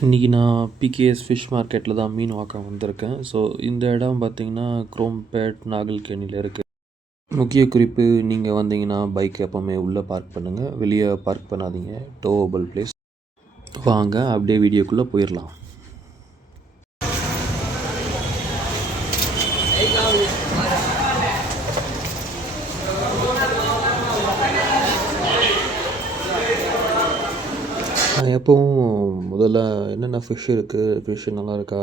இன்றைக்கி நான் BKS fish மார்க்கெட்டில் தான் மீன் வாக்க வந்திருக்கேன். ஸோ இந்த இடம் பார்த்திங்கன்னா குரோம்பேட் நாகல்கேணியில் இருக்குது. முக்கிய குறிப்பு, நீங்கள் வந்தீங்கன்னா பைக் எப்போவுமே உள்ளே பார்க் பண்ணுங்கள், வெளியே பார்க் பண்ணாதீங்க. டோவபிள் பிளேஸ். வாங்க அப்படியே வீடியோக்குள்ளே போயிடலாம். நான் எப்போவும் முதல்ல என்னென்ன ஃபிஷ் இருக்குது, ஃபிஷ்ஷு நல்லா இருக்கா,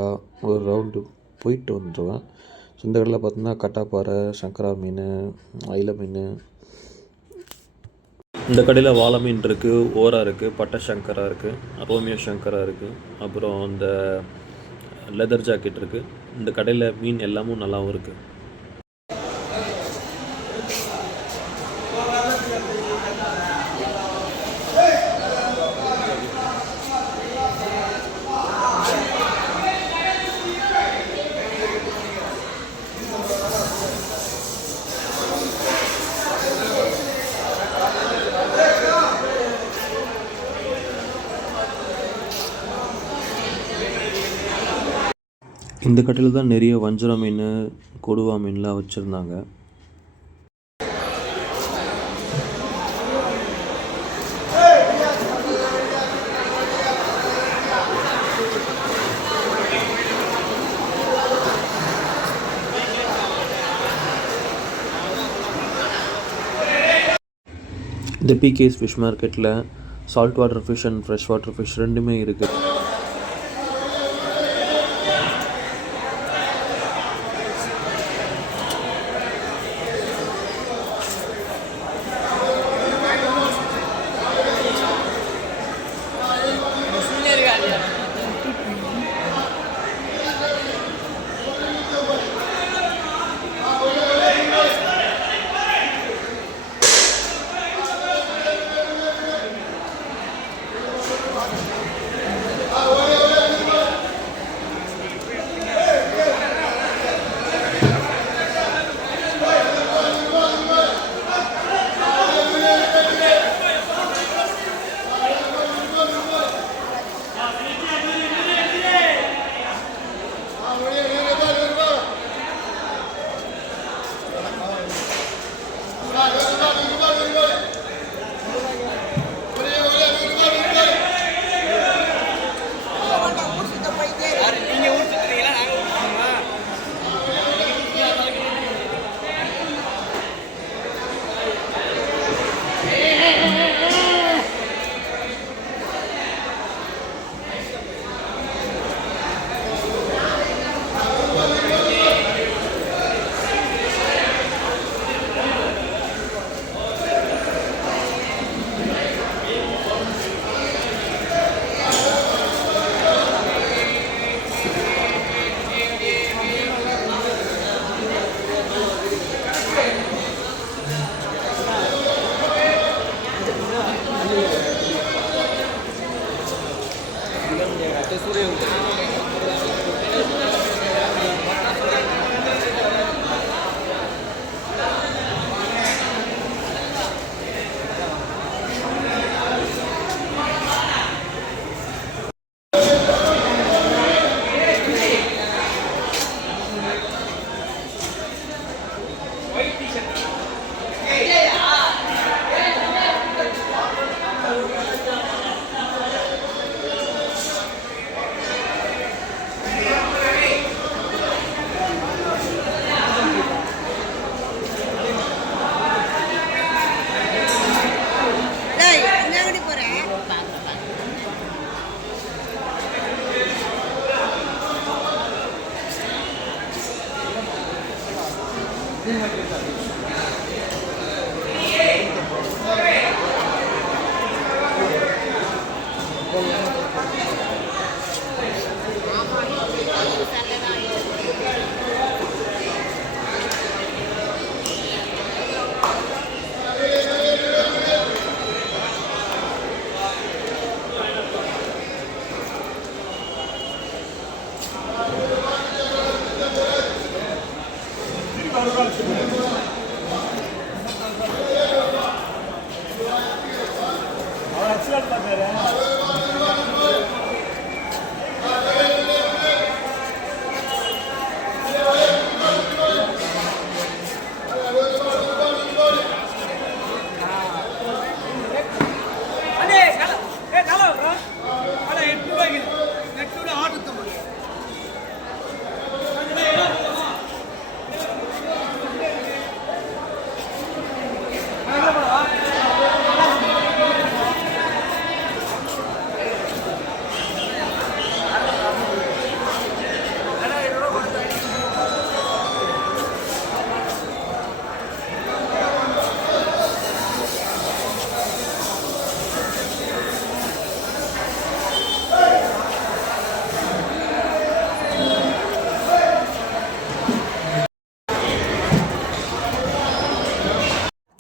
ஒரு ரவுண்டு போயிட்டு வந்துடுவேன். ஸோ இந்த கடையில் பார்த்தீங்கன்னா கட்டாப்பாறை, சங்கரா மீன், அயில மீன். இந்த கடையில் வாழை மீன் இருக்குது, ஓரா இருக்குது, பட்டை சங்கரா இருக்குது, ரோமியோ சங்கரா இருக்குது, அப்புறம் இந்த லெதர் ஜாக்கெட் இருக்குது. இந்த கடையில் மீன் எல்லாமும் நல்லாவும் இருக்குது. இந்த கடையில் தான் நிறைய வஞ்சர மீன், கொடுவா மீன்லாம் வச்சுருந்தாங்க. இந்த பிகேஎஸ் ஃபிஷ் மார்க்கெட்டில் salt water fish and fresh water fish ரெண்டுமே இருக்குது.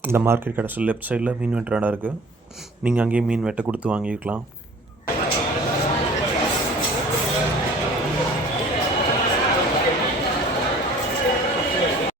இந்த மார்க்கெட் கடைசியில் லெஃப்ட் சைடில் மீன் வெட்டுற இடம் இருக்குது. நீங்கள் அங்கேயே மீன் வெட்ட கொடுத்து வாங்கிக்கலாம்.